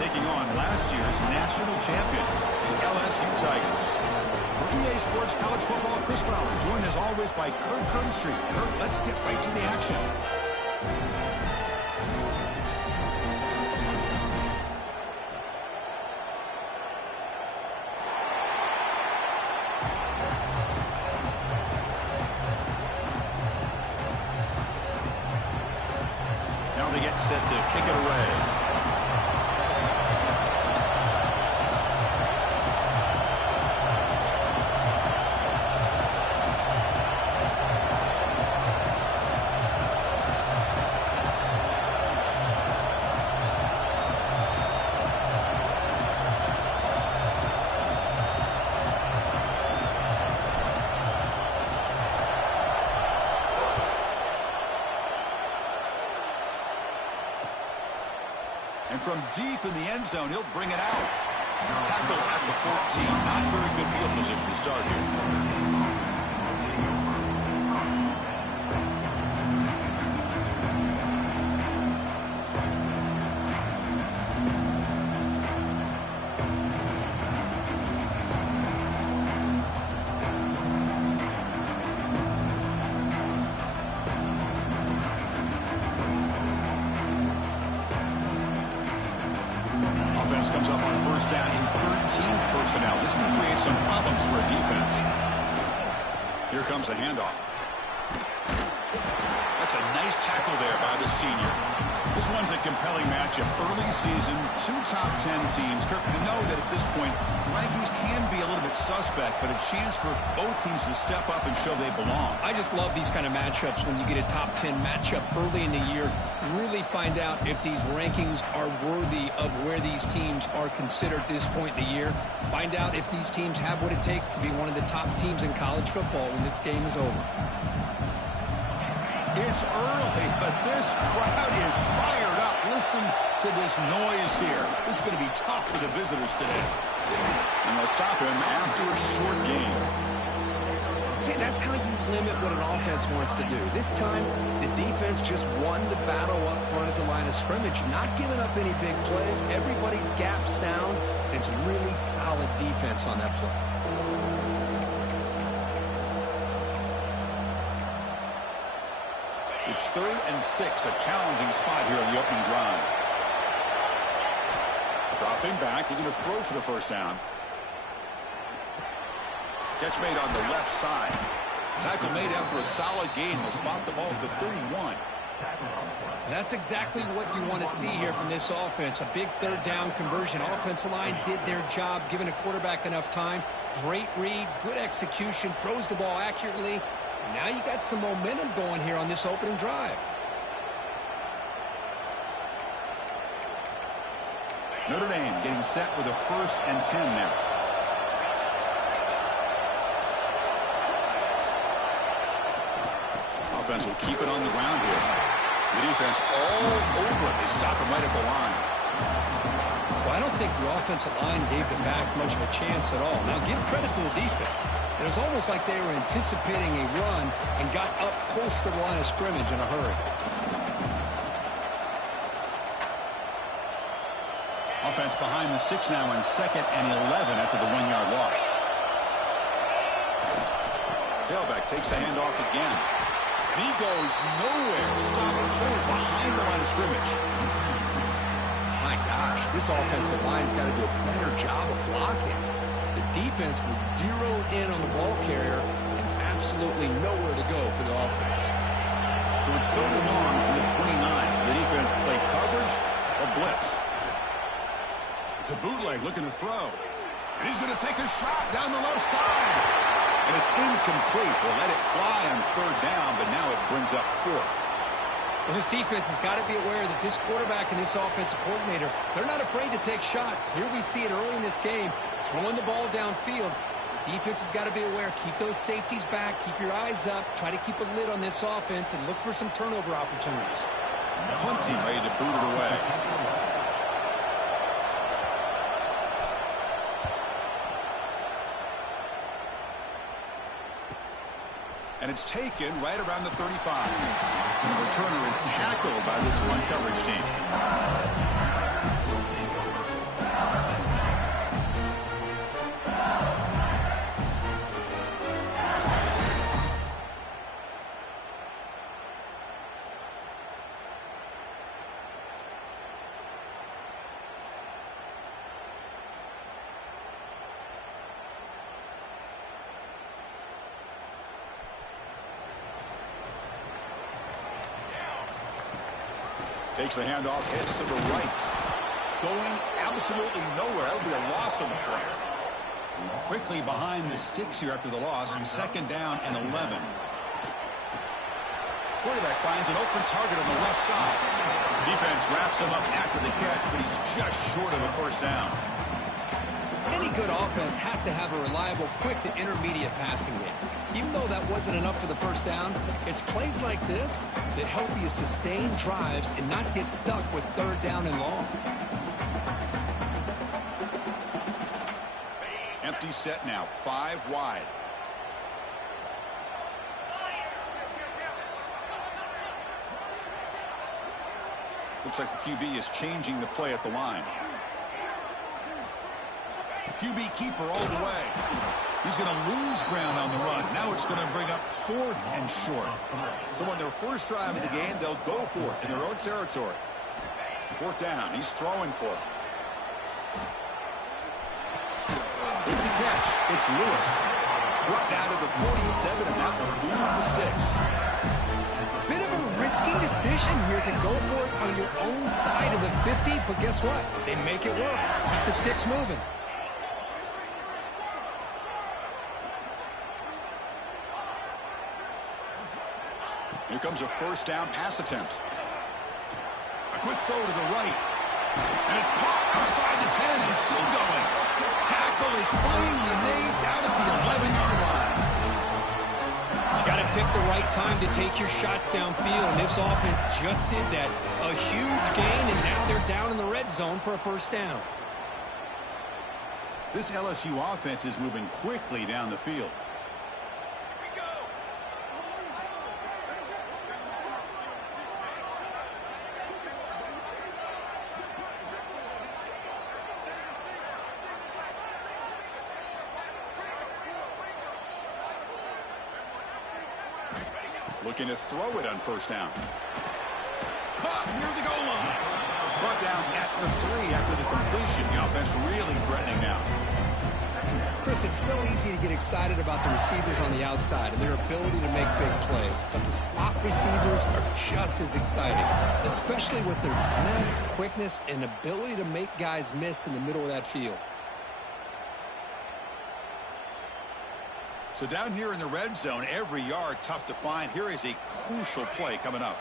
taking on last year's national champions, the LSU Tigers. For EA Sports College Football, Chris Fowler, joined as always by Kurt Kernstreet. Kurt, let's get right to the action. Now they get set to kick it away. And from deep in the end zone, he'll bring it out. Tackle at the 14. Not very good field position to start here. Comes up on first down in 13 personnel. This can create some problems for a defense. Here comes a handoff. That's a nice tackle there by the senior. This one's a compelling matchup. Early season, 2 top 10 teams. Kirk, we know that at this point, the rankings can be a little bit suspect, but a chance for both teams to step up and show they belong. I just love these kind of matchups when you get a top 10 matchup early in the year. Really find out if these rankings are worthy of where these teams are considered at this point in the year. Find out if these teams have what it takes to be one of the top teams in college football when this game is over. It's early, but this crowd is fired up. Listen to this noise here. This is going to be tough for the visitors today. And they'll stop him after a short gain. See, that's how you limit what an offense wants to do. This time, the defense just won the battle up front at the line of scrimmage, not giving up any big plays. Everybody's gap sound. It's really solid defense on that play. It's 3rd and 6, a challenging spot here on the opening drive. Dropping back, looking to throw for the first down. Catch made on the left side. Tackle made after a solid gain. They'll spot the ball at the 31. That's exactly what you want to see here from this offense. A big 3rd down conversion. Offensive line did their job, giving a quarterback enough time. Great read, good execution, throws the ball accurately. And now you got some momentum going here on this opening drive. Notre Dame getting set with a 1st and 10 now. Offense will keep it on the ground here. The defense all over it. They stop him right at the line. Well, I don't think the offensive line gave them back much of a chance at all. Now, give credit to the defense. It was almost like they were anticipating a run and got up close to the line of scrimmage in a hurry. Offense behind the 6 now on 2nd and 11 after the 1-yard loss. Tailback takes the handoff again. And he goes nowhere. Stop short behind the line of scrimmage. My gosh, this offensive line's got to do a better job of blocking. The defense was zeroed in on the ball carrier and absolutely nowhere to go for the offense. So it's 3rd and long from the 29. The defense play coverage or blitz. It's a bootleg looking to throw. And he's going to take a shot down the left side. And it's incomplete. They'll let it fly on 3rd down, but now it brings up 4th. Well, this defense has got to be aware that this quarterback and this offensive coordinator, they're not afraid to take shots. Here we see it early in this game, throwing the ball downfield. The defense has got to be aware. Keep those safeties back. Keep your eyes up. Try to keep a lid on this offense and look for some turnover opportunities. Punt team ready to boot it away. And it's taken right around the 35. And the returner is tackled by this one coverage team. Takes the handoff, heads to the right. Going absolutely nowhere. That would be a loss on the play. Quickly behind the sticks here after the loss. Second down and 11. Quarterback finds an open target on the left side. Defense wraps him up after the catch, but he's just short of a first down. Any good offense has to have a reliable, quick to intermediate passing game. Even though that wasn't enough for the first down, it's plays like this that help you sustain drives and not get stuck with third down and long. Empty set now, 5 wide. Looks like the QB is changing the play at the line. QB keeper all the way. He's going to lose ground on the run. Now it's going to bring up 4th and short. So on their first drive of the game, they'll go for it in their own territory. 4th down. He's throwing for it. With the catch, it's Lewis. Brought down to the 47, and that will move the sticks. Bit of a risky decision here to go for it on your own side of the 50, but guess what? They make it work. Keep the sticks moving. Here comes a first down pass attempt. A quick throw to the right. And it's caught outside the 10 and still going. Tackle is finally made down at the 11-yard line. You got to pick the right time to take your shots downfield, and this offense just did that. A huge gain, and now they're down in the red zone for a first down. This LSU offense is moving quickly down the field. Looking to throw it on first down. Caught near the goal line. Brought down at the 3 after the completion. The offense really threatening now. Chris, it's so easy to get excited about the receivers on the outside and their ability to make big plays. But the slot receivers are just as exciting, especially with their finesse, quickness, and ability to make guys miss in the middle of that field. So down here in the red zone, every yard tough to find. Here is a crucial play coming up.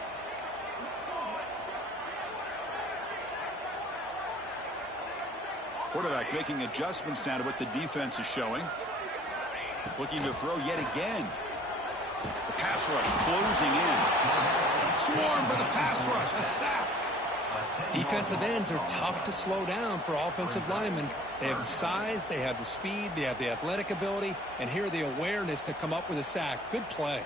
Quarterback making adjustments now to what the defense is showing. Looking to throw yet again. The pass rush closing in. Swarmed by the pass rush. A sack. Defensive ends are tough to slow down for offensive linemen. They have the size, they have the speed, they have the athletic ability, and here the awareness to come up with a sack. Good play.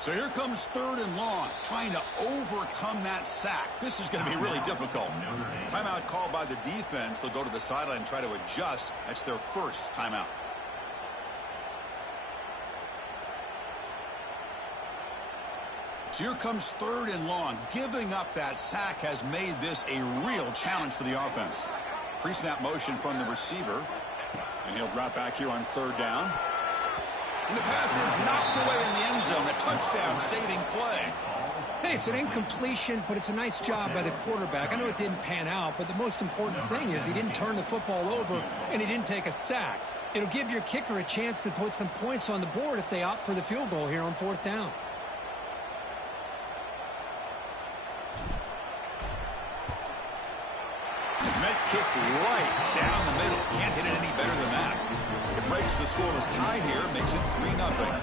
So here comes 3rd and long, trying to overcome that sack. This is going to be really difficult. Timeout called by the defense. They'll go to the sideline and try to adjust. That's their first timeout. So here comes 3rd and long. Giving up that sack has made this a real challenge for the offense. Pre-snap motion from the receiver. And he'll drop back here on 3rd down. And the pass is knocked away in the end zone. A touchdown-saving play. Hey, it's an incompletion, but it's a nice job by the quarterback. I know it didn't pan out, but the most important thing is he didn't turn the football over and he didn't take a sack. It'll give your kicker a chance to put some points on the board if they opt for the field goal here on 4th down. Met kick right down the middle. Can't hit it any better than that. It breaks the scoreless tie here, makes it 3-0.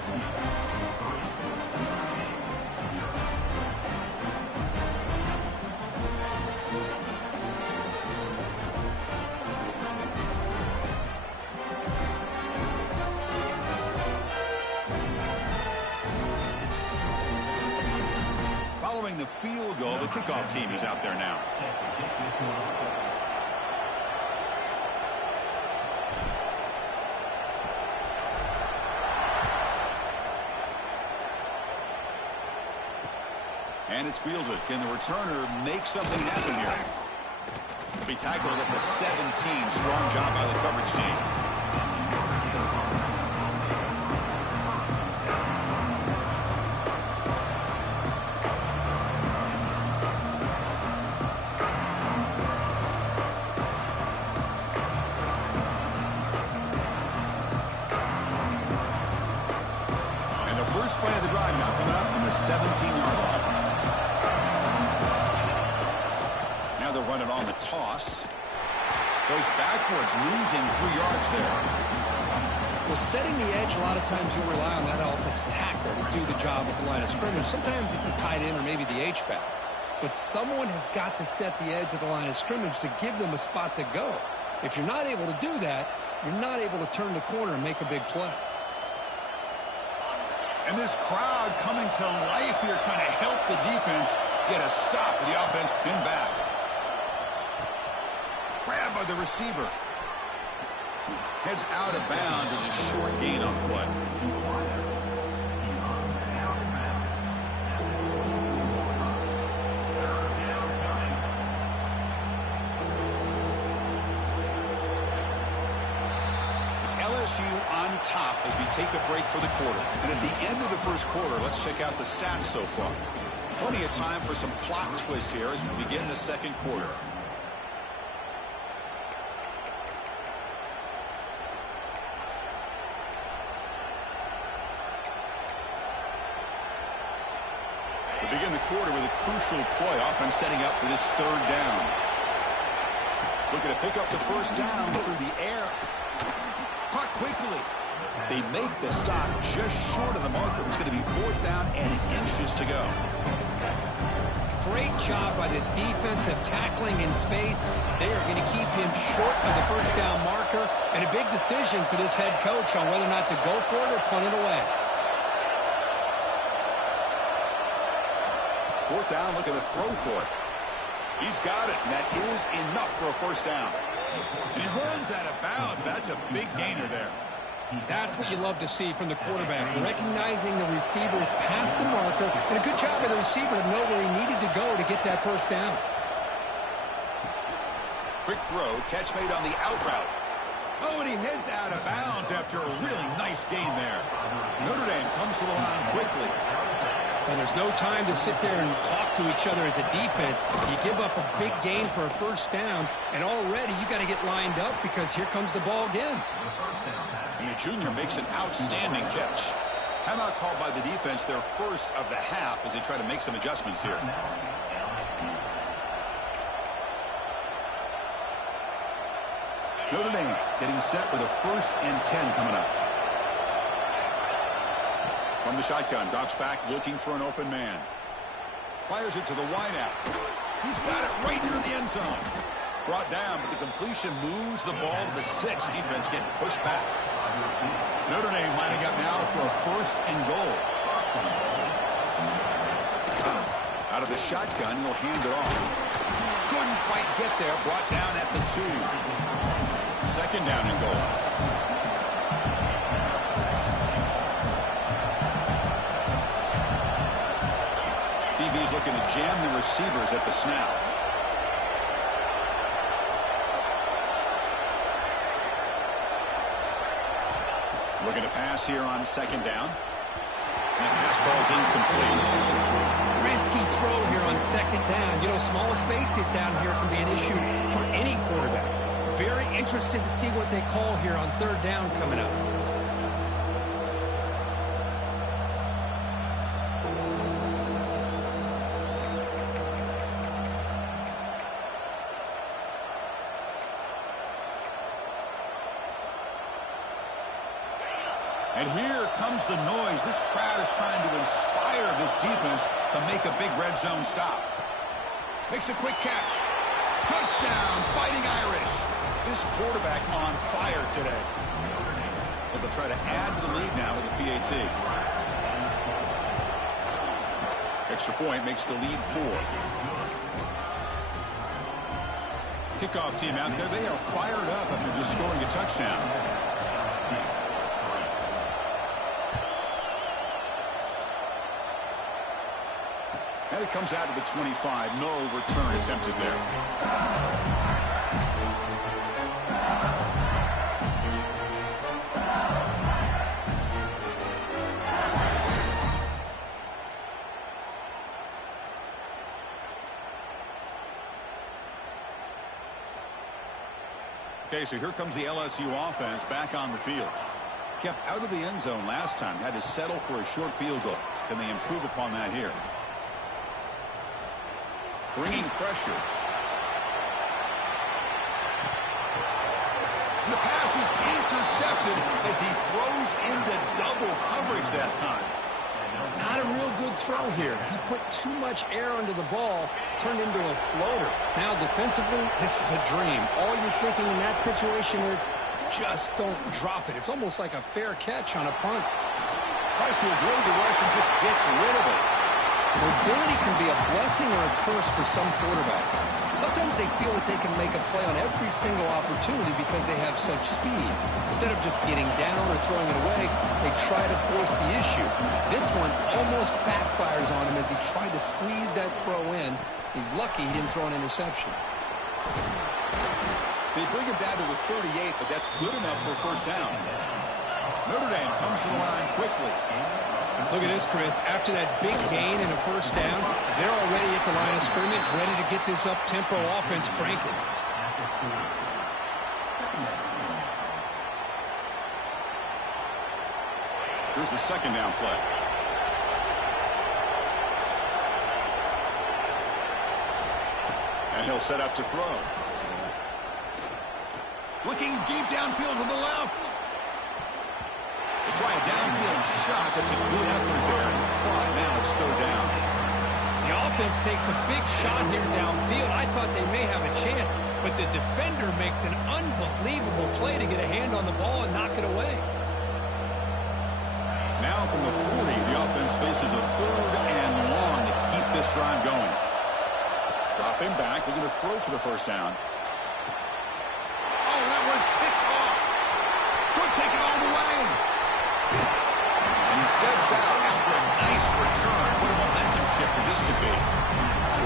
Following the field goal, the kickoff team is out there now. And it's fielded. Can the returner make something happen here? He'll be tackled at the 17. Strong job by the coverage team. Now they'll run it on the toss. Goes backwards, losing 3 yards there. Well, setting the edge, a lot of times you'll rely on that offensive tackle to do the job at the line of scrimmage. Sometimes it's a tight end or maybe the H-back. But someone has got to set the edge of the line of scrimmage to give them a spot to go. If you're not able to do that, you're not able to turn the corner and make a big play. And this crowd coming to life here, trying to help the defense get a stop with the offense pinned back. Grabbed by the receiver. Heads out of bounds as a short gain on the play. It's LSU on top as we take a break for the quarter. And at the end of the first quarter, let's check out the stats so far. Plenty of time for some plot twists here as we begin the second quarter. We begin the quarter with a crucial play. Offense setting up for this third down. Looking to pick up the first down through the air. Caught quickly. They make the stop just short of the marker. It's going to be 4th down and inches to go. Great job by this defensive tackling in space. They are going to keep him short of the first down marker. And a big decision for this head coach on whether or not to go for it or punt it away. 4th down, looking to throw for it. He's got it, and that is enough for a first down. And he runs out of bounds. That's a big gainer there. That's what you love to see from the quarterback, recognizing the receivers past the marker, and a good job by the receiver to know where he needed to go to get that first down. Quick throw, catch made on the out route. Oh, and he heads out of bounds after a really nice gain there. Notre Dame comes to the line quickly. And there's no time to sit there and talk to each other as a defense. You give up a big gain for a first down, and already you got to get lined up because here comes the ball again. And the junior makes an outstanding catch. Timeout called by the defense, their first of the half, as they try to make some adjustments here. Notre Dame getting set with a 1st and 10 coming up. From the shotgun, drops back, looking for an open man. Fires it to the wideout. He's got it right near the end zone. Brought down, but the completion moves the ball to the 6. Defense getting pushed back. Notre Dame lining up now for a 1st and goal. Out of the shotgun, he'll hand it off. Couldn't quite get there, brought down at the 2. 2nd down and goal. DB's looking to jam the receivers at the snap. Looking to pass here on 2nd down. And that pass ball's incomplete. Risky throw here on 2nd down. You know, small spaces down here can be an issue for any quarterback. Very interested to see what they call here on 3rd down coming up. And here comes the noise. This crowd is trying to inspire this defense to make a big red zone stop. Makes a quick catch. Touchdown, Fighting Irish. This quarterback on fire today. So they'll try to add to the lead now with the PAT. Extra point makes the lead 4. Kickoff team out there. They are fired up after just scoring a touchdown. And it comes out to the 25. No return attempted there. Okay, so here comes the LSU offense back on the field. Kept out of the end zone last time. Had to settle for a short field goal. Can they improve upon that here? Bringing pressure. the pass is intercepted as he throws into double coverage that time. Not a real good throw here. He put too much air under the ball, turned into a floater. Now defensively, this is a dream. All you're thinking in that situation is just don't drop it. It's almost like a fair catch on a punt. Tries to avoid the rush and just gets rid of it. Mobility can be a blessing or a curse for some quarterbacks. Sometimes they feel that they can make a play on every single opportunity because they have such speed. Instead of just getting down or throwing it away, they try to force the issue. This one almost backfires on him as he tried to squeeze that throw in. He's lucky he didn't throw an interception. They bring him down to the 38, but that's good enough for a first down. Notre Dame comes to the line quickly. Look at this, Chris. After that big gain and a first down, they're already at the line of scrimmage, ready to get this up-tempo offense cranking. Here's the second down play. And he'll set up to throw. Looking deep downfield to the left. They try a downfield shot. That's a good effort there. But now it's third down. The offense takes a big shot here downfield. I thought they may have a chance, but the defender makes an unbelievable play to get a hand on the ball and knock it away. Now from the 40, the offense faces a third and long to keep this drive going. Drop him back. They're going to throw for the first down. Oh, that one's picked off. Could take it all the way. And he steps out after a nice return. What a momentum shifter this could be.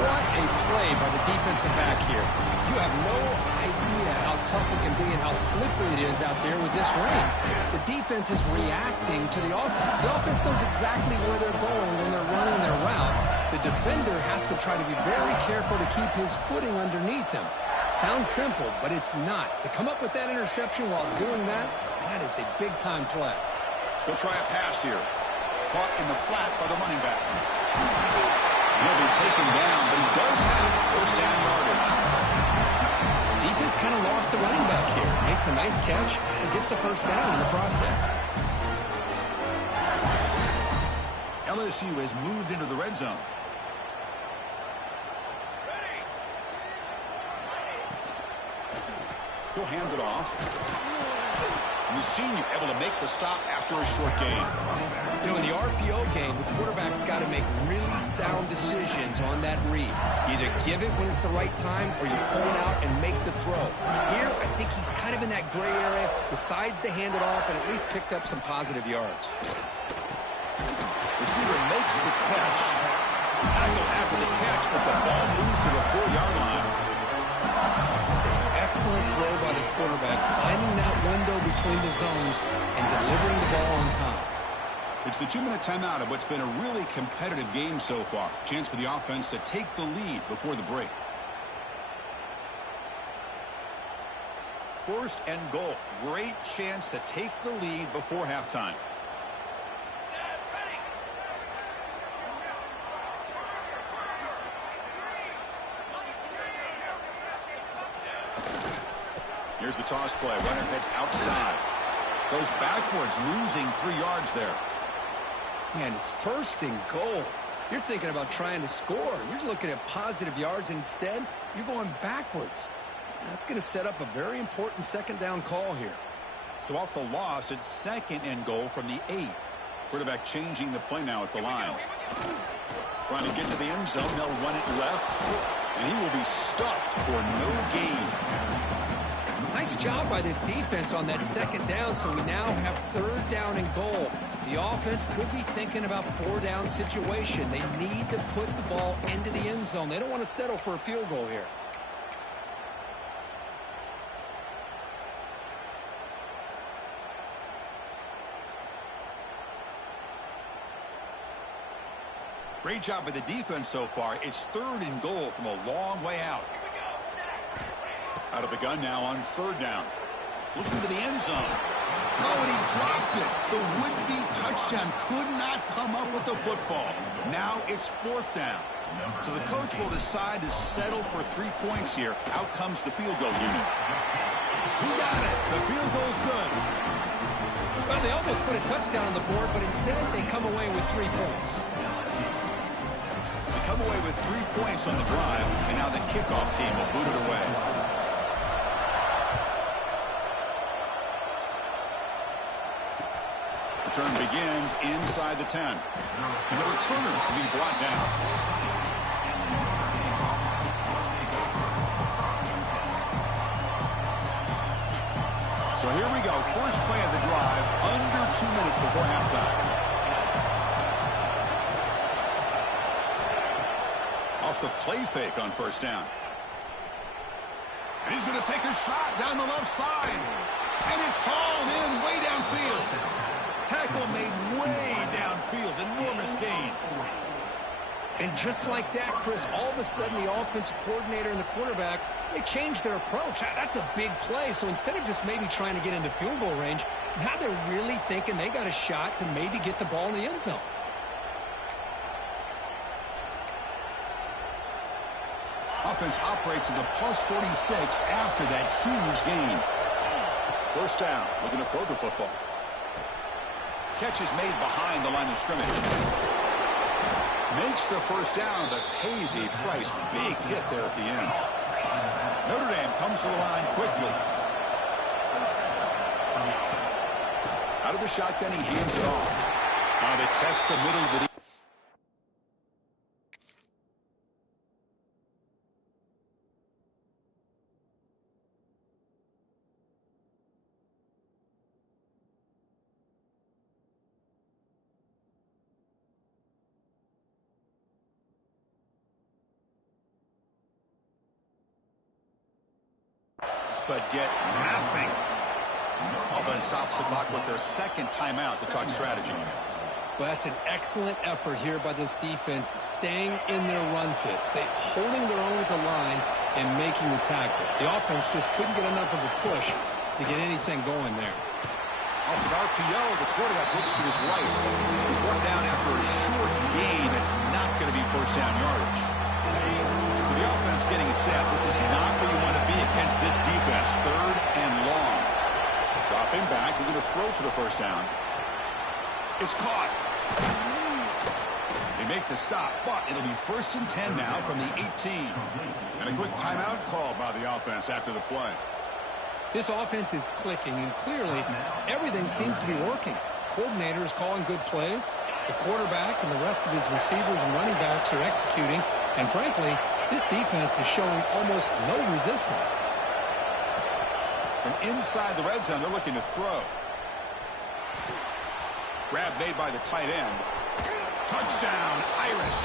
What a play by the defensive back here. You have no idea how tough it can be and how slippery it is out there with this rain. The defense is reacting to the offense. The offense knows exactly where they're going when they're running their route. The defender has to try to be very careful to keep his footing underneath him. Sounds simple, but it's not. To come up with that interception while doing that, that is a big-time play. He'll try a pass here. Caught in the flat by the running back. He'll be taken down, but he does have first down yardage. Defense kind of lost the running back here. Makes a nice catch and gets the first down in the process. LSU has moved into the red zone. He'll hand it off. And the senior able to make the stop after a short gain. You know, in the RPO game, the quarterback's got to make really sound decisions on that read. Either give it when it's the right time or you pull it out and make the throw. Here, I think he's kind of in that gray area, decides to hand it off and at least picked up some positive yards. Receiver makes the catch. Tackle after the catch, but the ball moves to the 4-yard line. It's an excellent throw by the quarterback, finding that window between the zones and delivering the ball on time. It's the 2-minute timeout of what's been a really competitive game so far. Chance for the offense to take the lead before the break. First and goal. Great chance to take the lead before halftime. Here's the toss play. Runner heads outside. Goes backwards, losing 3 yards there. Man, it's first and goal. You're thinking about trying to score. You're looking at positive yards, and instead, you're going backwards. That's going to set up a very important second down call here. So off the loss, it's second and goal from the 8. Quarterback changing the play now at the line. Trying to get to the end zone. They'll run it left, and he will be stuffed for no gain. Nice job by this defense on that second down, so we now have third down and goal. The offense could be thinking about 4-down situation. They need to put the ball into the end zone. They don't want to settle for a field goal here. Great job by the defense so far. It's third and goal from a long way out. Out of the gun now on third down. Looking to the end zone. Oh, and he dropped it. The would-be touchdown could not come up with the football. Now it's fourth down. So the coach will decide to settle for 3 points here. Out comes the field goal unit. He got it. The field goal's good. Well, they almost put a touchdown on the board, but instead they come away with 3 points. They come away with 3 points on the drive, and now the kickoff team will boot it away. Return begins inside the 10. And the returner will be brought down. So here we go. First play of the drive, under 2 minutes before halftime. Off the play fake on first down. And he's going to take a shot down the left side. And it's hauled in way downfield. Tackle made way downfield. Enormous gain. And just like that, Chris, all of a sudden the offensive coordinator and the quarterback, they changed their approach. That's a big play. So instead of just maybe trying to get into field goal range, now they're really thinking they got a shot to maybe get the ball in the end zone. Offense operates at the plus 46 after that huge gain. First down, looking to throw the football. Catch is made behind the line of scrimmage. Makes the first down, but pays a price. Big hit there at the end. Notre Dame comes to the line quickly. Out of the shotgun, he hands it off. Now they test the middle of the but get nothing. Offense stops the clock with their second timeout to talk strategy. Well, that's an excellent effort here by this defense, staying in their run fits. They holding their own at the line and making the tackle. The offense just couldn't get enough of a push to get anything going there. Off an RPO, the quarterback looks to his right. He's brought down after a short gain. It's not going to be first down yardage. So the offense getting set. This is not where you want to be against this defense. Third and long. Dropping back. They're going to throw for the first down. It's caught. They make the stop, but it'll be first and 10 now from the 18. And a quick timeout called by the offense after the play. This offense is clicking, and clearly everything seems to be working. The coordinator is calling good plays. The quarterback and the rest of his receivers and running backs are executing. And frankly, this defense is showing almost no resistance. From inside the red zone, they're looking to throw. Grab made by the tight end. Touchdown, Irish.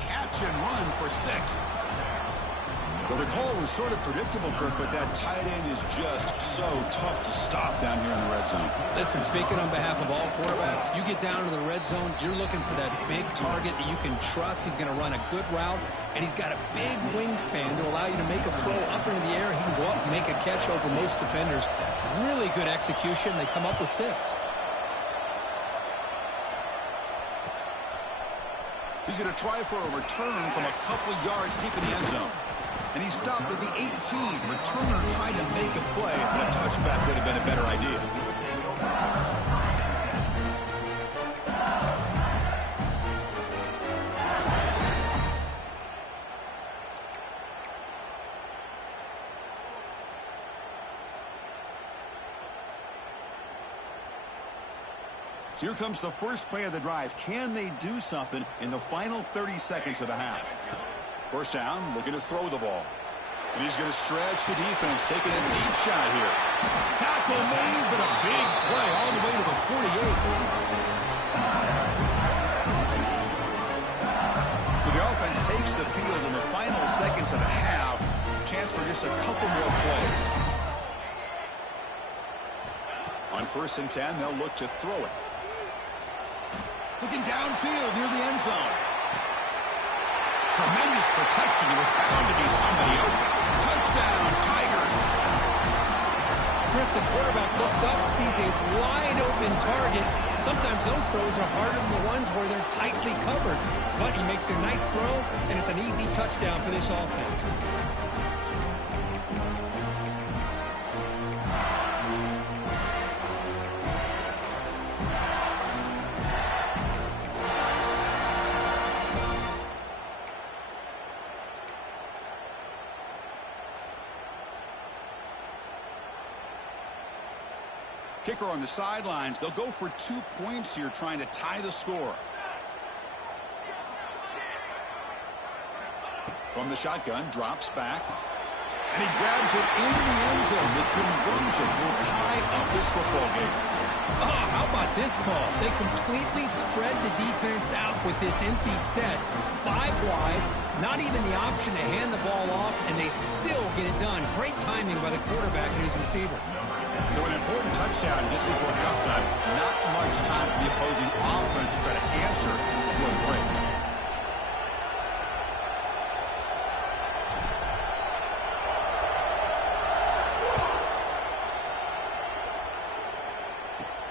Catch and run for 6. Well, the call was sort of predictable, Kirk, but that tight end is just so tough to stop down here in the red zone. Listen, speaking on behalf of all quarterbacks, you get down to the red zone, you're looking for that big target that you can trust. He's going to run a good route, and he's got a big wingspan to allow you to make a throw up into the air. He can go up and make a catch over most defenders. Really good execution. They come up with 6. He's going to try for a return from a couple yards deep in the end zone. And he stopped at the 18. Returner tried to make a play, but a touchback would have been a better idea. So here comes the first play of the drive. Can they do something in the final 30 seconds of the half? First down, looking to throw the ball. And he's going to stretch the defense, taking a deep shot here. Tackle made, but a big play all the way to the 48. So the offense takes the field in the final seconds of the half. Chance for just a couple more plays. On first and 10, they'll look to throw it. Looking downfield near the end zone. Tremendous protection. There was bound to be somebody open. Touchdown, Tigers. Chris, the quarterback looks up, sees a wide-open target. Sometimes those throws are harder than the ones where they're tightly covered. But he makes a nice throw, and it's an easy touchdown for this offense. Kicker on the sidelines. They'll go for 2 points here, trying to tie the score. From the shotgun, drops back. And he grabs it in the end zone. The conversion will tie up this football game. Oh, how about this call? They completely spread the defense out with this empty set. 5 wide, not even the option to hand the ball off, and they still get it done. Great timing by the quarterback and his receiver. So an important touchdown just before halftime. Not much time for the opposing offense to try to answer before the break.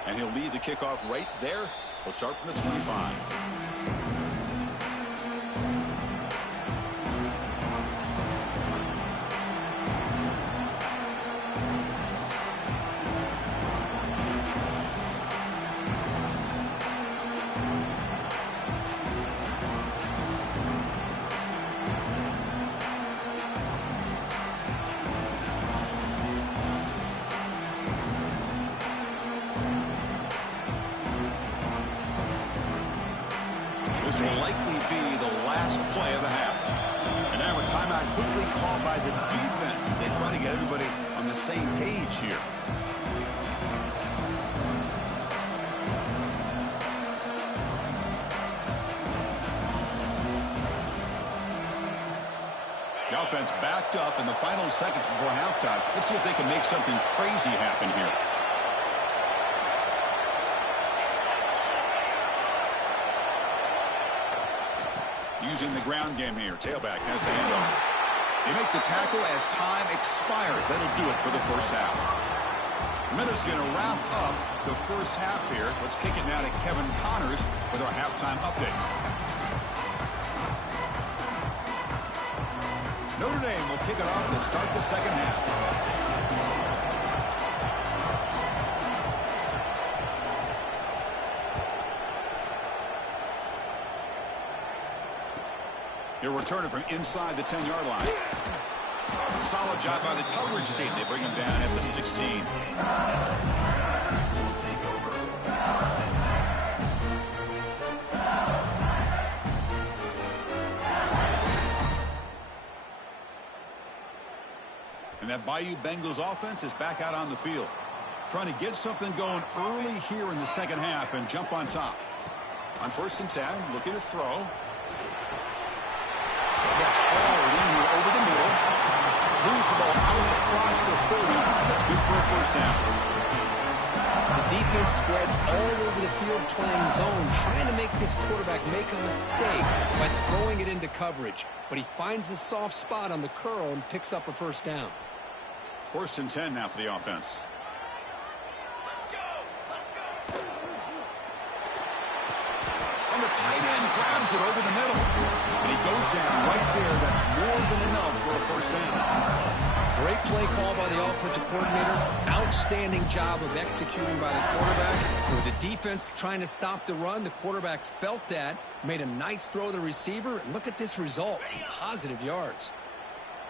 And he'll lead the kickoff right there. He'll start from the 25. This will likely be the last play of the half. And now a timeout quickly called by the defense as they try to get everybody on the same page here. The offense backed up in the final seconds before halftime. Let's see if they can make something crazy happen here. Using the ground game here. Tailback has the handoff. They make the tackle as time expires. That'll do it for the first half. Minutes going to wrap up the first half here. Let's kick it now to Kevin Connors with our halftime update. Notre Dame will kick it off to start the second half. He'll return it from inside the 10-yard line. Solid job by the coverage team. They bring him down at the 16. And that Bayou Bengals offense is back out on the field. Trying to get something going early here in the second half and jump on top. On 1st and 10, looking to throw. Gets hard in here over the middle. Moves the ball out across the 30. That's good for a first down. The defense spreads all over the field playing zone, trying to make this quarterback make a mistake by throwing it into coverage. But he finds the soft spot on the curl and picks up a first down. 1st and 10 now for the offense. And the tight end grabs it over the middle. And he goes down right there. That's more than enough for a first down. Great play call by the offensive coordinator. Outstanding job of executing by the quarterback. With the defense trying to stop the run, the quarterback felt that, made a nice throw to the receiver. And look at this result. Some positive yards.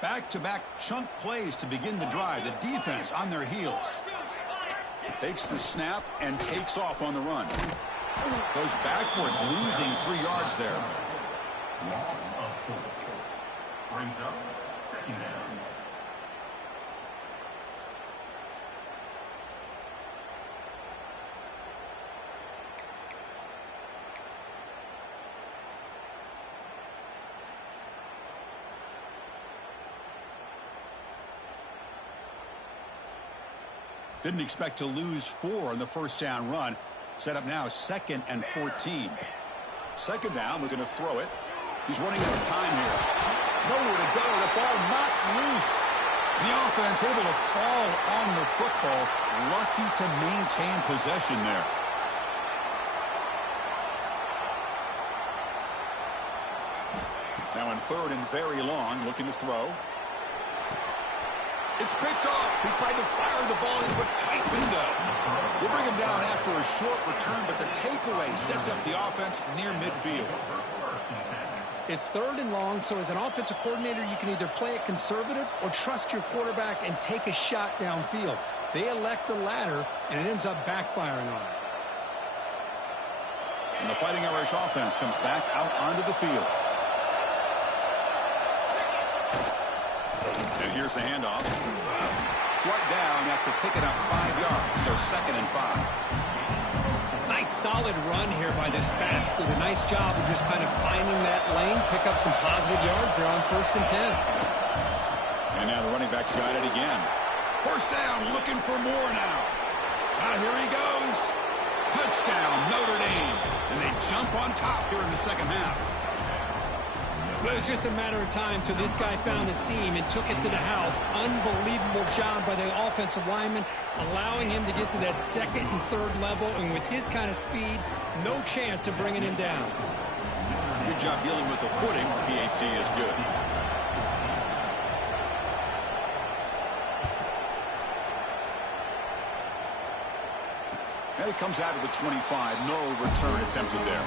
Back-to-back chunk plays to begin the drive. The defense on their heels. Takes the snap and takes off on the run. Goes backwards, losing 3 yards there. Brings up second down. Didn't expect to lose 4 on the first down run. Set up now, 2nd and 14. Second down, we're going to throw it. He's running out of time here. Nowhere to go. The ball not loose. The offense able to fall on the football. Lucky to maintain possession there. Now in 3rd and very long, looking to throw. It's picked off. He tried to fire the ball into a tight window. They bring him down after a short return, but the takeaway sets up the offense near midfield. It's 3rd and long, so as an offensive coordinator, you can either play it conservative or trust your quarterback and take a shot downfield. They elect the latter, and it ends up backfiring on them. And the Fighting Irish offense comes back out onto the field. And here's the handoff. Right down after picking up 5 yards, so 2nd and 5. Nice solid run here by this back. Did a nice job of just kind of finding that lane, pick up some positive yards there on 1st and 10. And now the running back's got it again. 1st down, looking for more now. Here he goes. Touchdown, Notre Dame. And they jump on top here in the 2nd half. It was just a matter of time till this guy found the seam and took it to the house. Unbelievable job by the offensive lineman, allowing him to get to that 2nd and 3rd level. And with his kind of speed, no chance of bringing him down. Good job dealing with the footing. PAT is good. And it comes out of the 25. No return attempted there.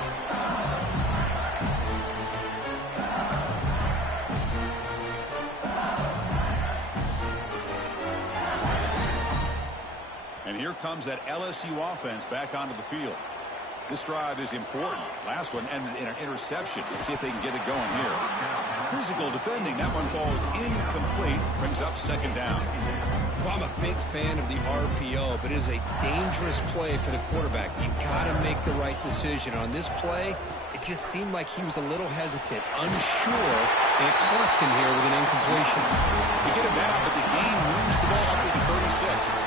And here comes that LSU offense back onto the field. This drive is important. Last one ended in an interception. Let's see if they can get it going here. Physical defending. That one falls incomplete. Brings up 2nd down. Well, I'm a big fan of the RPO, but it is a dangerous play for the quarterback. You got to make the right decision. On this play, it just seemed like he was a little hesitant, unsure, and it cost him here with an incompletion. You get him down, but the game moves the ball up to the 36.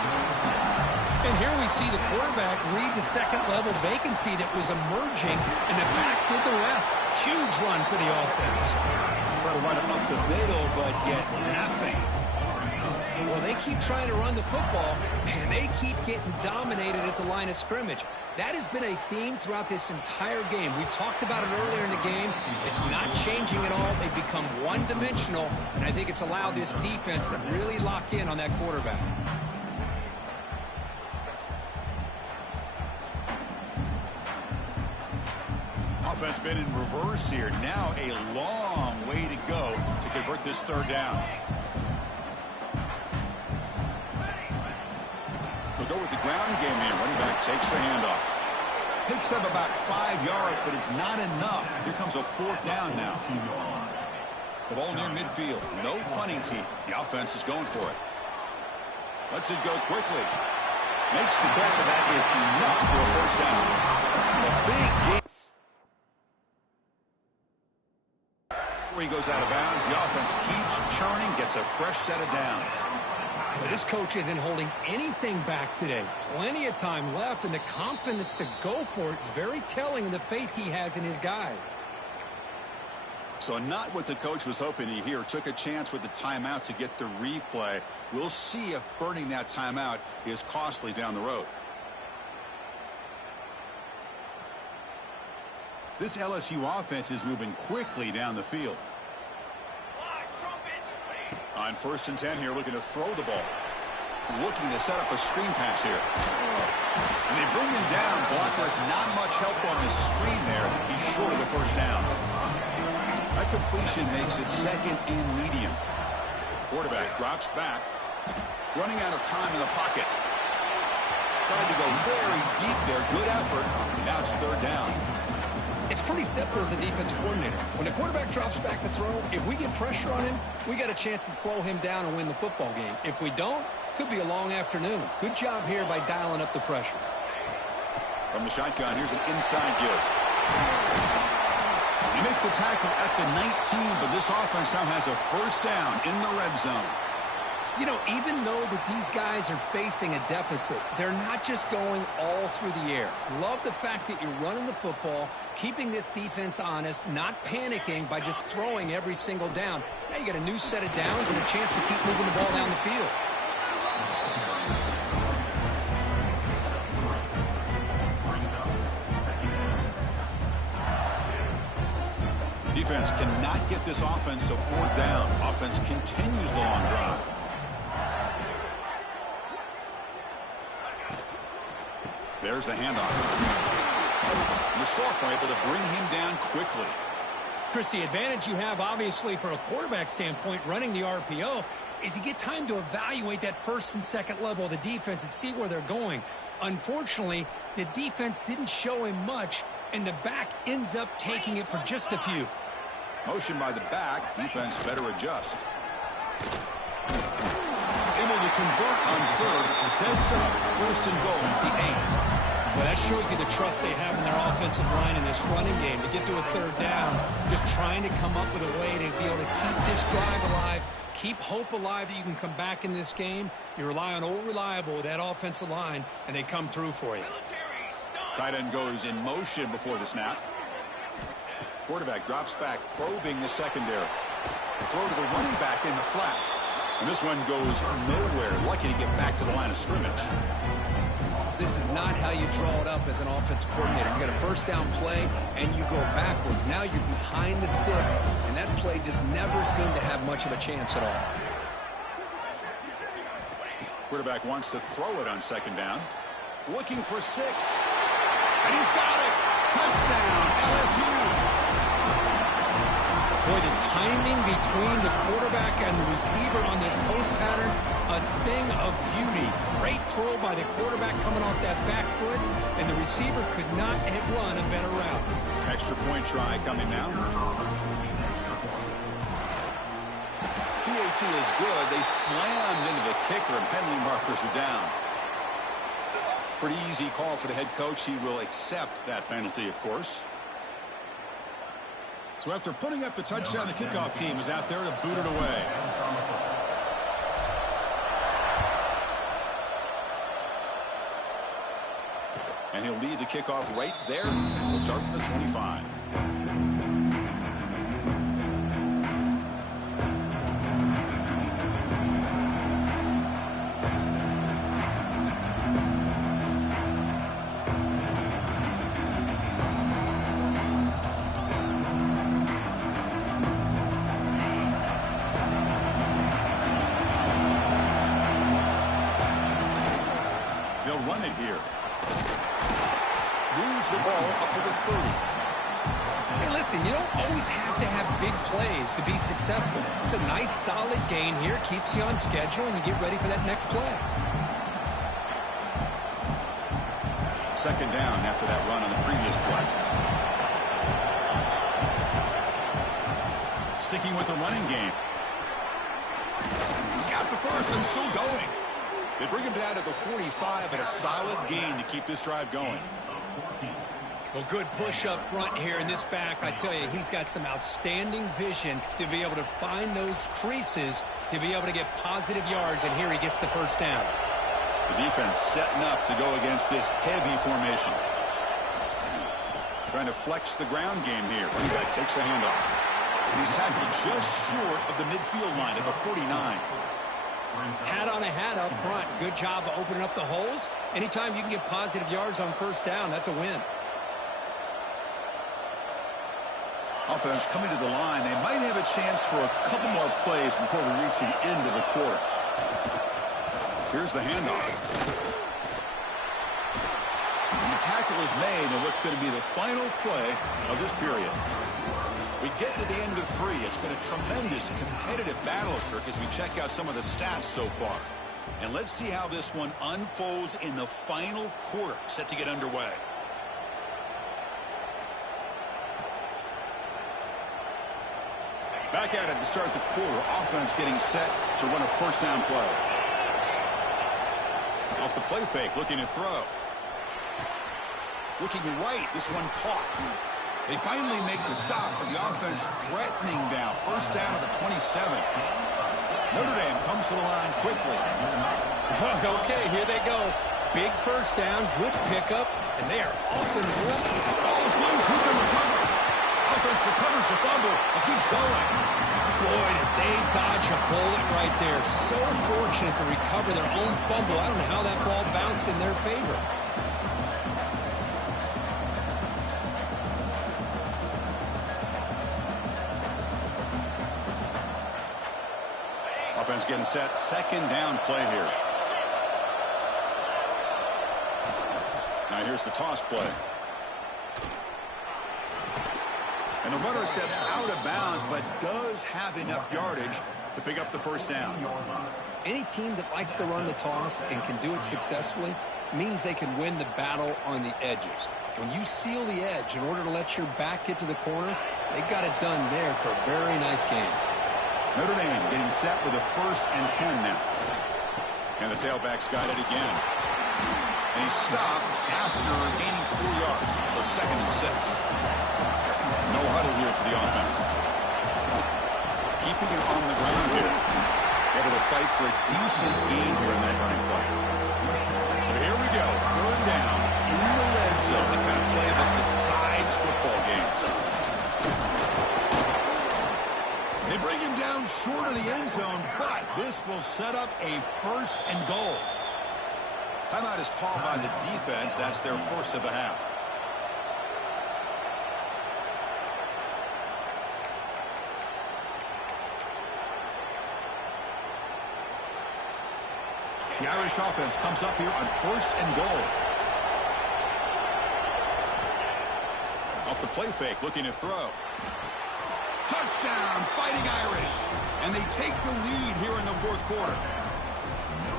And here we see the quarterback read the 2nd level vacancy that was emerging, and the back did the rest. Huge run for the offense. Try to run it up the middle, but get nothing. Well, they keep trying to run the football, and they keep getting dominated at the line of scrimmage. That has been a theme throughout this entire game. We've talked about it earlier in the game. It's not changing at all. They've become one-dimensional, and I think it's allowed this defense to really lock in on that quarterback. Offense been in reverse here. Now a long way to go to convert this 3rd down. We'll go with the ground game here. Running back takes the handoff. Picks up about 5 yards, but it's not enough. Here comes a 4th down now. The ball near midfield. No punting team. The offense is going for it. Lets it go quickly. Makes the catch, and that is enough for a 1st down. A big game. He goes out of bounds. The offense keeps churning, gets a fresh set of downs. Well, this coach isn't holding anything back today. Plenty of time left, and the confidence to go for it is very telling in the faith he has in his guys. So not what the coach was hoping to hear. Took a chance with the timeout to get the replay. We'll see if burning that timeout is costly down the road. This LSU offense is moving quickly down the field. On 1st and 10 here, looking to throw the ball. Looking to set up a screen pass here. And they bring him down. Blockers not much help on the screen there. He's short of the 1st down. That completion makes it 2nd and medium. Quarterback drops back. Running out of time in the pocket. Tried to go very deep there. Good effort. Now it's 3rd down. It's pretty simple as a defensive coordinator. When the quarterback drops back to throw, if we get pressure on him, we got a chance to slow him down and win the football game. If we don't, could be a long afternoon. Good job here by dialing up the pressure. From the shotgun, here's an inside give. You make the tackle at the 19, but this offense now has a 1st down in the red zone. You know, even though that these guys are facing a deficit, they're not just going all through the air. Love the fact that you're running the football, keeping this defense honest, not panicking by just throwing every single down. Now you got a new set of downs and a chance to keep moving the ball down the field. Defense cannot get this offense to fourth down. Offense continues the long drive. There's the handoff. The sophomore able to bring him down quickly. Chris, the advantage you have, obviously, from a quarterback standpoint, running the RPO, is you get time to evaluate that first and second level of the defense and see where they're going. Unfortunately, the defense didn't show him much, and the back ends up taking it for just a few. Motion by the back. Defense better adjust. Able to convert on third. Sets up first and goal at the 8. Well, that shows you the trust they have in their offensive line in this running game. To get to a third down, just trying to come up with a way to be able to keep this drive alive, keep hope alive that you can come back in this game. You rely on old reliable with that offensive line, and they come through for you. Tight end goes in motion before the snap. Quarterback drops back, probing the secondary. Throw to the running back in the flat. And this one goes nowhere. Lucky to get back to the line of scrimmage. This is not how you draw it up as an offensive coordinator. You got a first down play, and you go backwards. Now you're behind the sticks, and that play just never seemed to have much of a chance at all. Quarterback wants to throw it on second down. Looking for 6. And he's got it. Touchdown, LSU. Boy, the timing between the quarterback and the receiver on this post pattern, a thing of beauty. Great throw by the quarterback coming off that back foot, and the receiver could not have run a better route. Extra point try coming now. PAT is good. They slammed into the kicker, and penalty markers are down. Pretty easy call for the head coach. He will accept that penalty, of course. So after putting up the touchdown, the kickoff team is out there to boot it away. And he'll lead the kickoff right there. We'll start from the 25. They'll run it here. Moves the ball up to the 30. Hey, listen, you don't always have to have big plays to be successful. It's a nice, solid gain here. Keeps you on schedule, and you get ready for that next play. Second down after that run on the previous play. Sticking with the running game. He's got the first and still going. They bring him down to the 45, but a solid gain to keep this drive going. Well, good push up front here in this back. I tell you, he's got some outstanding vision to be able to find those creases to be able to get positive yards, and here he gets the first down. The defense setting up to go against this heavy formation. Trying to flex the ground game here. Running back takes the handoff. And he's tackled just short of the midfield line at the 49. Hat on a hat up front. Good job of opening up the holes. Anytime you can get positive yards on first down, that's a win. Offense coming to the line. They might have a chance for a couple more plays before we reach the end of the quarter. Here's the handoff. And the tackle is made on what's going to be the final play of this period. We get to the end of 3. It's been a tremendous competitive battle, Kirk, as we check out some of the stats so far. And let's see how this one unfolds in the final quarter, set to get underway. Back at it to start the quarter. Offense getting set to run a first down play. Off the play fake, looking to throw. Looking right, this one caught. They finally make the stop, but the offense threatening now. First down at the 27. Notre Dame comes to the line quickly. Okay, here they go. Big first down, good pickup, and they are off and running. Ball is loose. Who can recover? Offense recovers the fumble. It keeps going. Boy, did they dodge a bullet right there. So fortunate to recover their own fumble. I don't know how that ball bounced in their favor. Offense getting set. Second down play here. Now here's the toss play. And the runner steps out of bounds, but does have enough yardage to pick up the first down. Any team that likes to run the toss and can do it successfully means they can win the battle on the edges. When you seal the edge in order to let your back get to the corner, they got it done there for a very nice game. Notre Dame getting set with a 1st and 10 now. And the tailback's got it again. And he's stopped after gaining 4 yards. So 2nd and 6. No huddle here for the offense. Keeping it on the ground here. Able to fight for a decent gain here in that running play. So here we go. 3rd down in the red zone. The kind of play that decides football games. They bring him down short of the end zone, but this will set up a 1st and goal. Timeout is called by the defense. That's their first of the half. The Irish offense comes up here on 1st and goal. Off the play fake, looking to throw. Touchdown, Fighting Irish. And they take the lead here in the 4th quarter.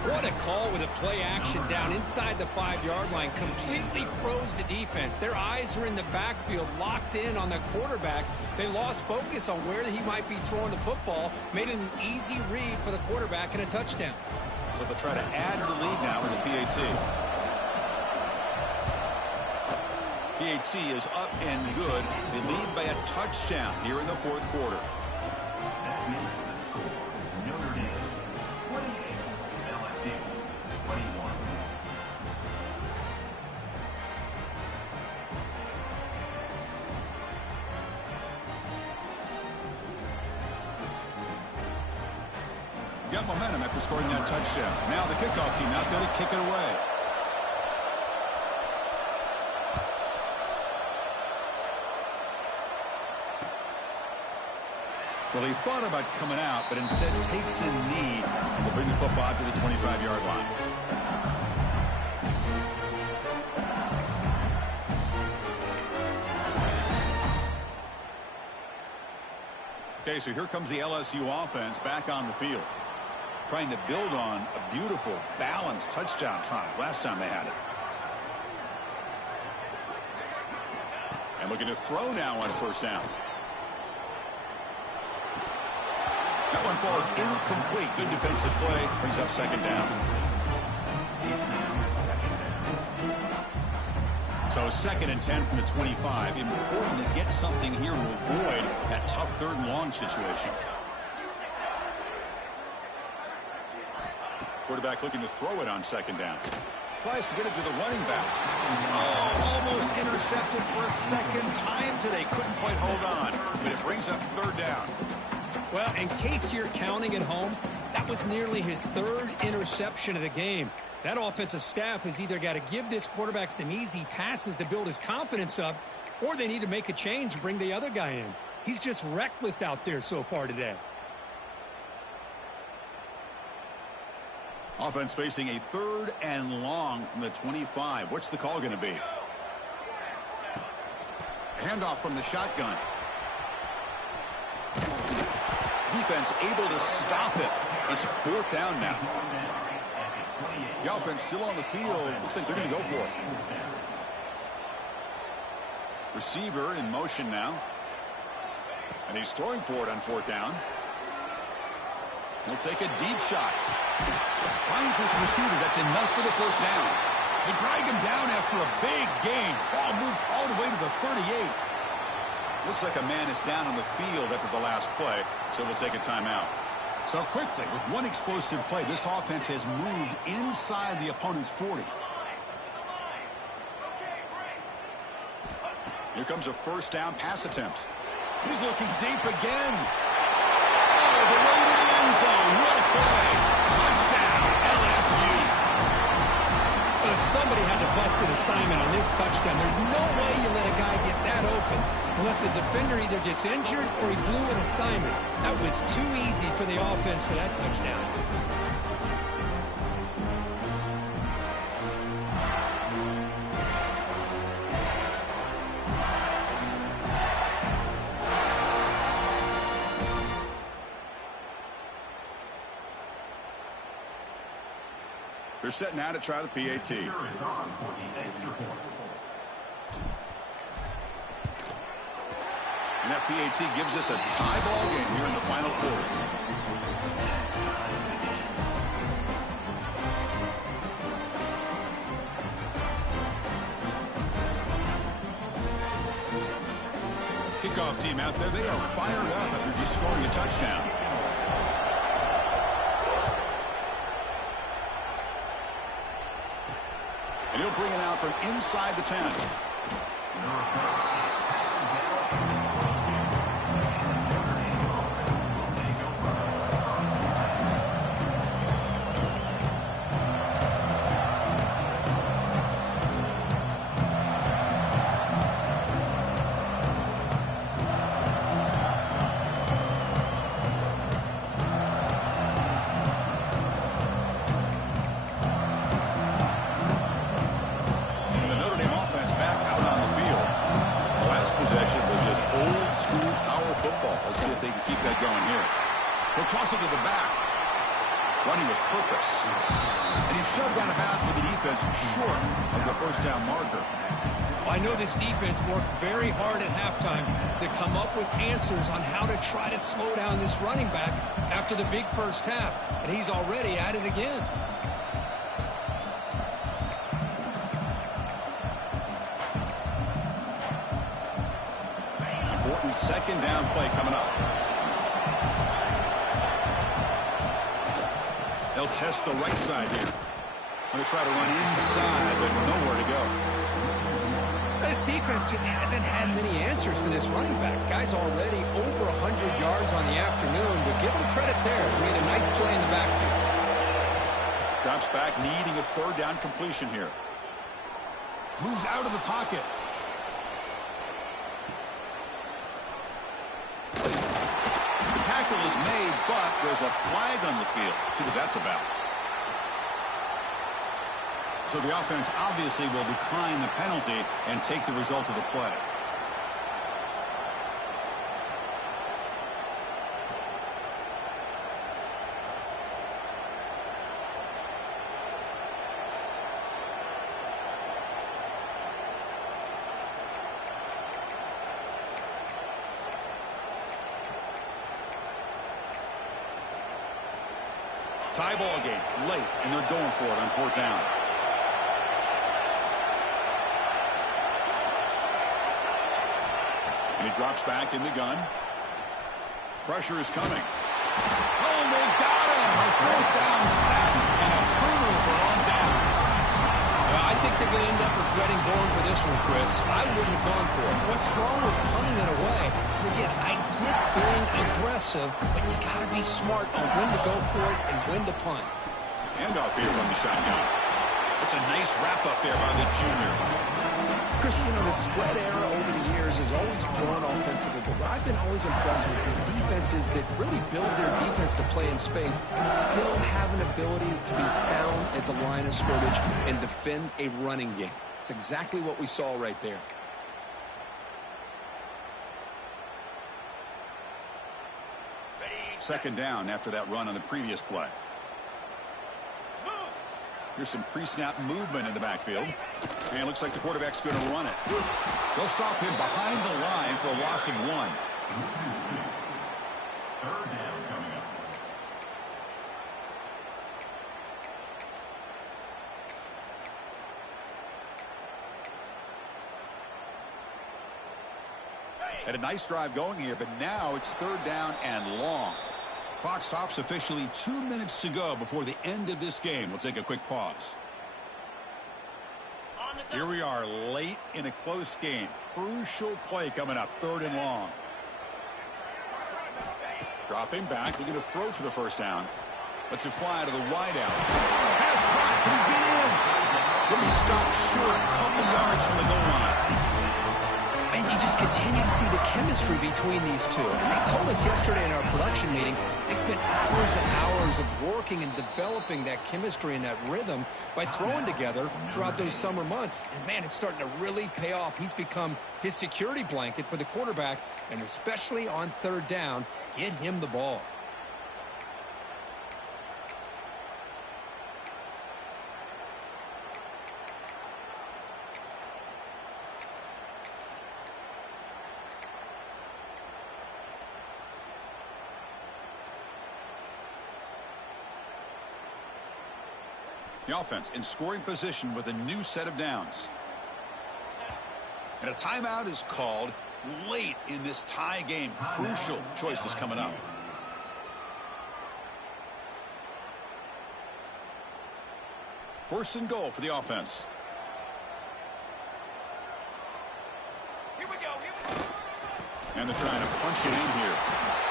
What a call with a play action down inside the 5-yard line. Completely froze the defense. Their eyes are in the backfield, locked in on the quarterback. They lost focus on where he might be throwing the football. Made it an easy read for the quarterback and a touchdown. So they'll try to add to the lead now in the PAT. PAT is up and good. They lead by a touchdown here in the 4th quarter. That makes the score Notre Dame 28, LSU 21. Got momentum after scoring that touchdown. Now the kickoff team out there to kick it away. Well, he thought about coming out, but instead takes a knee. Will bring the football to the 25-yard line. Okay, so here comes the LSU offense back on the field. Trying to build on a beautiful, balanced touchdown drive last time they had it. And looking to throw now on 1st down. That one falls incomplete. Good defensive play. Brings up 2nd down. So 2nd and 10 from the 25. Important to get something here to avoid that tough 3rd and long situation. Quarterback looking to throw it on 2nd down. Tries to get it to the running back. Oh, almost intercepted for a 2nd time today. Couldn't quite hold on. But it brings up 3rd down. Well, in case you're counting at home, that was nearly his 3rd interception of the game. That offensive staff has either got to give this quarterback some easy passes to build his confidence up, or they need to make a change and bring the other guy in. He's just reckless out there so far today. Offense facing a 3rd and long from the 25. What's the call going to be? Handoff from the shotgun. Defense able to stop it. It's 4th down now. The offense still on the field. Looks like they're going to go for it. Receiver in motion now. And he's throwing for it on 4th down. He'll take a deep shot. Finds his receiver. That's enough for the 1st down. They drag him down after a big gain. Ball moved all the way to the 38. Looks like a man is down on the field after the last play, so we'll take a timeout. So quickly, with one explosive play, this offense has moved inside the opponent's 40. Here comes a first down pass attempt. He's looking deep again. Oh, the way to the end zone. What a play. Touchdown, LSU. Somebody had to bust an assignment on this touchdown. There's no way you let a guy get that open unless the defender either gets injured or he blew an assignment. That was too easy for the offense for that touchdown. They're setting now to try the PAT. Is on for the extra point. And that PAT gives us a tie ball game here in the final quarter. Kickoff team out there, they are fired up after just scoring a touchdown. And he'll bring it out from inside the 10. Toss it to the back. Running with purpose. And he's shoved out of bounds with the defense short of the first down marker. Well, I know this defense worked very hard at halftime to come up with answers on how to try to slow down this running back after the big first half. And he's already at it again. Important second down play coming up. They'll test the right side here. Going to try to run inside, but nowhere to go. This defense just hasn't had many answers for this running back. Guy's already over 100 yards on the afternoon, but give him credit there. He made a nice play in the backfield. Drops back, needing a third down completion here. Moves out of the pocket. Tackle is made, but there's a flag on the field. See what that's about. So the offense obviously will decline the penalty and take the result of the play. Tie ball game late, and they're going for it on fourth down. And he drops back in the gun. Pressure is coming. Oh, they've got him. A fourth down sack and a turnover on downs. I think they're going to end up regretting going for this one, Chris. I wouldn't have gone for it. What's wrong with punting it away? And again, I get being aggressive, but you got to be smart on when to go for it and when to punt. Handoff here from the shotgun. That's a nice wrap-up there by the junior. Chris, you know, the spread era over the years has always grown offensively, but what I've been always impressed with defenses that really build their defense to play in space still have an ability to be sound at the line of scrimmage and defend a running game. It's exactly what we saw right there. Second down after that run on the previous play. Here's some pre-snap movement in the backfield. And it looks like the quarterback's going to run it. They'll stop him behind the line for a loss of 1. Third down coming up. Had a nice drive going here, but now it's third down and long. Clock stops officially 2 minutes to go before the end of this game. We'll take a quick pause. Here we are late in a close game. Crucial play coming up. 3rd and long. Dropping back. Looking to throw for the first down. Lets it fly to the wideout. Pass caught. Can he get in? He'll be stopped short a couple yards from the goal line. And you just continue to see the chemistry between these two. And they told us yesterday in our production meeting, they spent hours and hours of working and developing that chemistry and that rhythm by throwing together throughout those summer months. And, man, it's starting to really pay off. He's become his security blanket for the quarterback, and especially on 3rd down, get him the ball. The offense in scoring position with a new set of downs. And a timeout is called late in this tie game. Crucial choices coming up. First and goal for the offense. Here we go. And they're trying to punch it in here.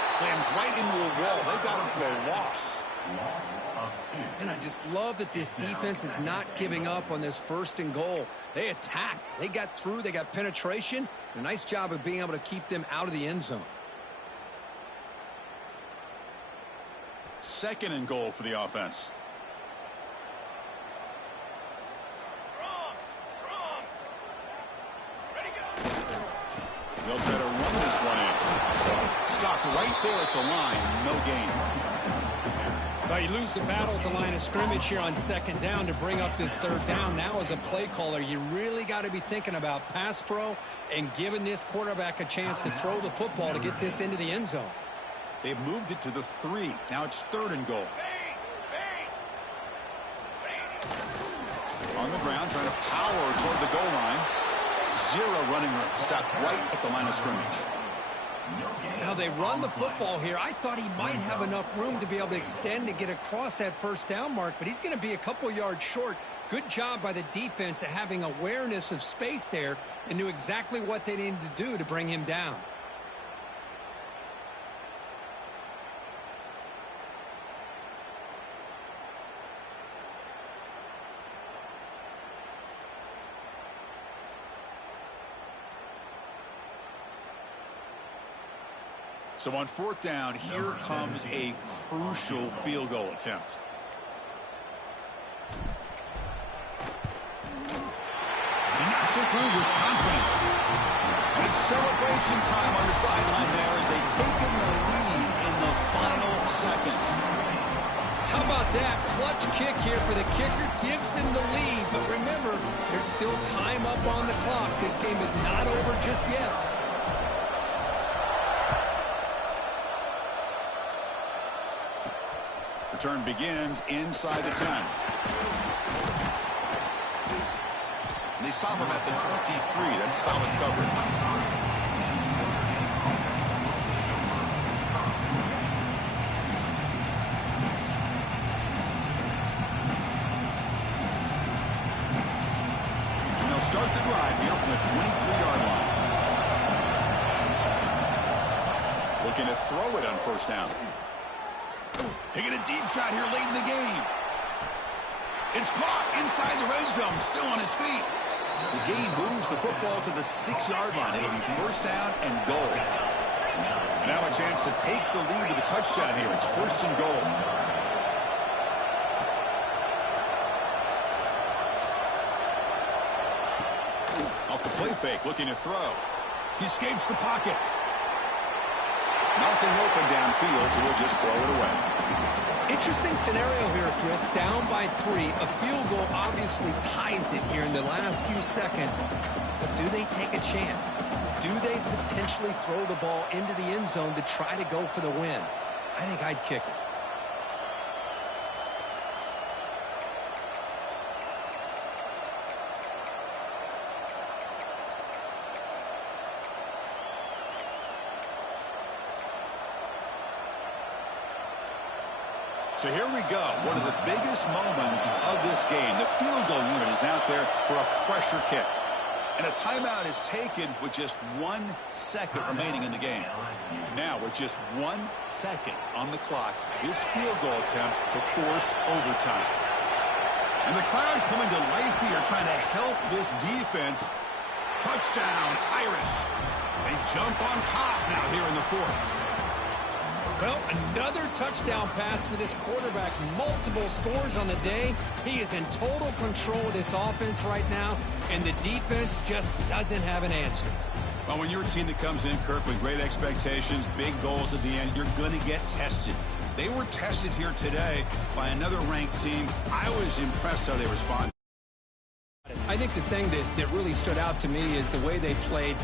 Slams right into a wall. They've got him for a loss. And I just love that this defense is not giving up on this 1st and goal. They attacked. They got through. They got penetration. A nice job of being able to keep them out of the end zone. 2nd and goal for the offense. They'll try to run this one in. Stopped right there at the line. No gain. Well, you lose the battle at the line of scrimmage here on 2nd down to bring up this 3rd down. Now as a play caller, you really got to be thinking about pass pro and giving this quarterback a chance to throw the football to get this into the end zone. They've moved it to the 3. Now it's 3rd and goal. On the ground, trying to power toward the goal line. 0 running room. Stopped right at the line of scrimmage. Now they run the football here. I thought he might have enough room to be able to extend and get across that 1st down mark, but he's going to be a couple yards short. Good job by the defense at having awareness of space there and knew exactly what they needed to do to bring him down. So on 4th down, here comes a crucial field goal attempt. He knocks it through with confidence. It's celebration time on the sideline there as they take in the lead in the final seconds. How about that? Clutch kick here for the kicker. Gives them the lead. But remember, there's still time up on the clock. This game is not over just yet. Return begins inside the 10. And they stop him at the 23. That's solid coverage. And they'll start the drive here from the 23-yard line. Looking to throw it on 1st down. Taking a deep shot here late in the game. It's caught inside the red zone, still on his feet. The game moves the football to the 6-yard line. It'll be 1st down and goal. Now a chance to take the lead with a touchdown here. It's 1st and goal. Off the play fake, looking to throw. He escapes the pocket. Nothing open downfield, so we'll just throw it away. Interesting scenario here, Chris. Down by 3. A field goal obviously ties it here in the last few seconds. But do they take a chance? Do they potentially throw the ball into the end zone to try to go for the win? I think I'd kick it. So here we go. One of the biggest moments of this game. The field goal unit is out there for a pressure kick. And a timeout is taken with just 1 second remaining in the game. And now with just 1 second on the clock, this field goal attempt to force overtime. And the crowd coming to life here trying to help this defense. Touchdown, Irish. They jump on top now here in the fourth. Well, another touchdown pass for this quarterback. Multiple scores on the day. He is in total control of this offense right now, and the defense just doesn't have an answer. Well, when you're a team that comes in, Kirk, with great expectations, big goals at the end, you're going to get tested. They were tested here today by another ranked team. I was impressed how they responded. I think the thing that really stood out to me is the way they played